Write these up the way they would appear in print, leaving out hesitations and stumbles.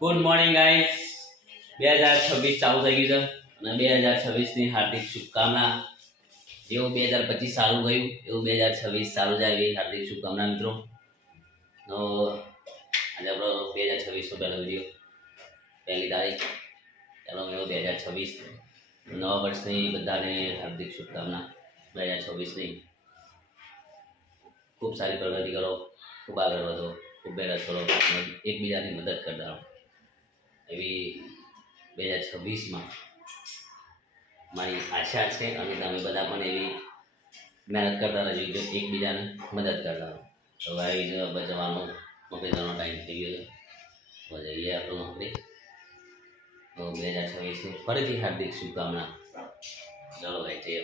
Good morning guys. 2026 ચાલુ થઈ ગયું છે અને 2026 ની હાર્દિક શુભકામના. જેવું 2025 સારું ગયું એવું 2026 સારું જાય એવી હાર્દિક શુભકામના મિત્રો. તો આજે આપણો 2026 નો પહેલો વિડીયો, પહેલી તારીખ, ચાલો મેળો 2026 નવા વર્ષની બધાને હાર્દિક શુભકામના. 2026 ની ખૂબ સારી પ્રગતિ કરો, ખૂબ આગળ વધો, ખૂબ મહેનત કરો, એકબીજાની મદદ કરતા રહો એવી 2026માં મારી આશા છે. અને તમે બધા પણ એવી મહેનત કરતા રહેજો કે એકબીજાને મદદ કરતા રહો. તો ભાઈ જવાનું નોકરીનો ટાઈમ થઈ ગયો છે, તો જઈએ આપણું નોકરી. તો 2026ની ફરીથી હાર્દિક શુભકામના. ચલો ભાઈ જઈએ.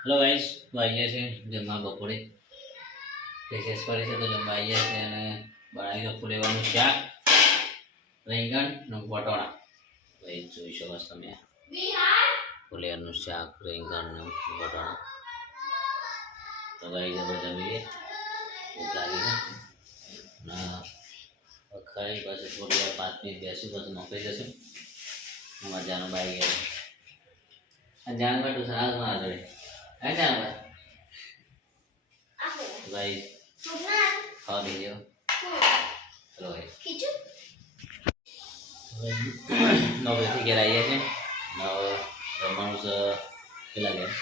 હેલો ગાઈસ, તો અહીંયા છે જમવા બપોરે રિસેસ પડે છે, તો જમવા અહીંયા છે અને બનાવી દો ફુલેવાનું શાક, રીંગણ અને બટાણા. ભાઈ જોઈ શકો છો તમે, ફુલેવાનું શાક, રીંગણ અને બટાણા. તો ભાઈ જબર જમીએ, ભૂખ લાગી છે ના ખાઈ પછી થોડી વાર 5 મિનિટ બેસું, પછી નોકરી જશું. મજાનો બાઈ ગયા જાનવા તો સારા માં આગળ હે જાનવા ભાઈ ખાવા દે જો. ચલો ભાઈ નોકરીથી ઘેર આવીએ છીએ. રમવાનું કેટલા ગયા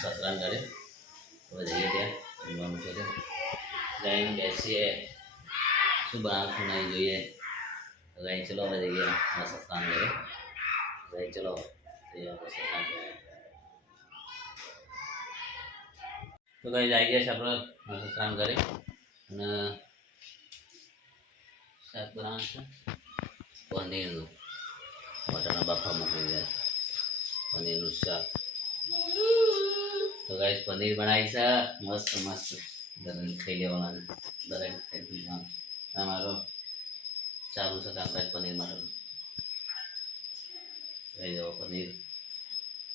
સતરાન ઘરે, હવે જઈએ ત્યાં રમવાનું છે. જઈને બેસીએ, શું બનાવશું નહીં જોઈએ. ગઈ ચલો હવે જઈએ સતરાન ઘરે. ગઈ ચલો સતરાન ઘરે. તો કઈ આવી ગયા છે આપણે સતરાન ઘરે અને શાક બનાવવાનું છે પનીરનું. બટાણા બાફા મૂકી જાય, પનીરનું શાક. તો ગાઈસ પનીર બનાવી છે મસ્ત મસ્ત. દરેક ખાઈ લેવાના, દરેક ખાઈ લેવાનું. તમારો ચાલુ છે કામકાજ પનીર માટે. ખાઈ જાઓ પનીર,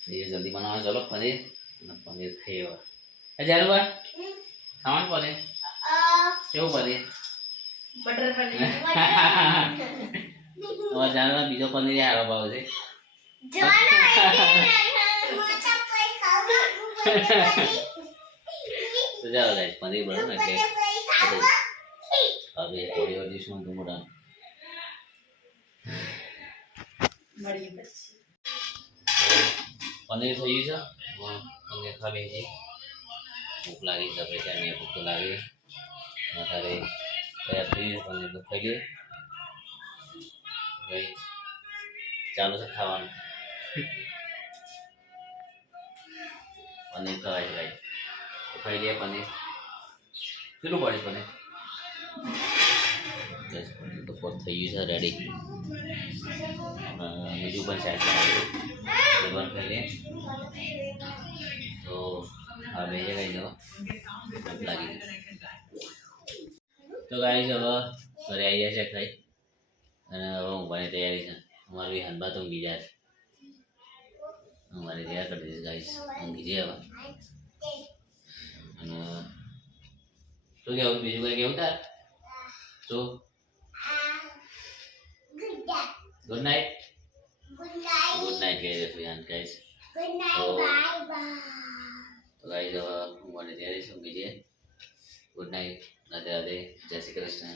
એ જલ્દી બનાવવા. ચાલો પનીર અને પનીર ખાઈ લેવા. જારું બા ખાવાનું પનીર કેવું પનીર? બટર પનીર. જાણવા બીજો પનીર સારો ભાવ છે. તો ચાલો ગાઈસ પનીર બનો ને એટલે હવે થોડી વાર દિવસમાં તો મોટા પનીર થઈ ગયું છે. પનીર ખાવી છે, ભૂખ લાગી છે, ત્યાં ભૂખ તો લાગી. અત્યારે તૈયાર થઈ ગયું પનીર, તો ખાઈ લઈએ. ભાઈ ચાલુ છે ખાવાનું. પનીર ખવાય છે ભાઈ, તો ખાઈ લઈએ પનીર. કેટલું પડે પનીર? પનીર તો પોત થઈ ગયું છે રેડી. બીજું પણ સાઈડ પણ ખાઈ લઈએ. તો આ બે જગ્યાએ જવા લાગી. તો ગાઈસ હવે ઘરે આવી ગયા છે ખાઈ, અને હવે ઊંઘવાની તૈયારી છે. અમારી હનબા તો ઊંઘી જાય છે, અમારી તૈયાર કરી દીધી ગાઈસ. ઊંઘી જાય હવે. અને શું કેવું બીજું કઈ કેવું તાર? શું ગુડ નાઇટ, ગુડ નાઇટ કહી દે ફ્રેન્ડ ગાઈસ. તો ગાઈસ હવે ઊંઘવાની તૈયારી છે, ઊંઘી જાય. ગુડ નાઇટ, રાધે રાધે, જય શ્રી કૃષ્ણ.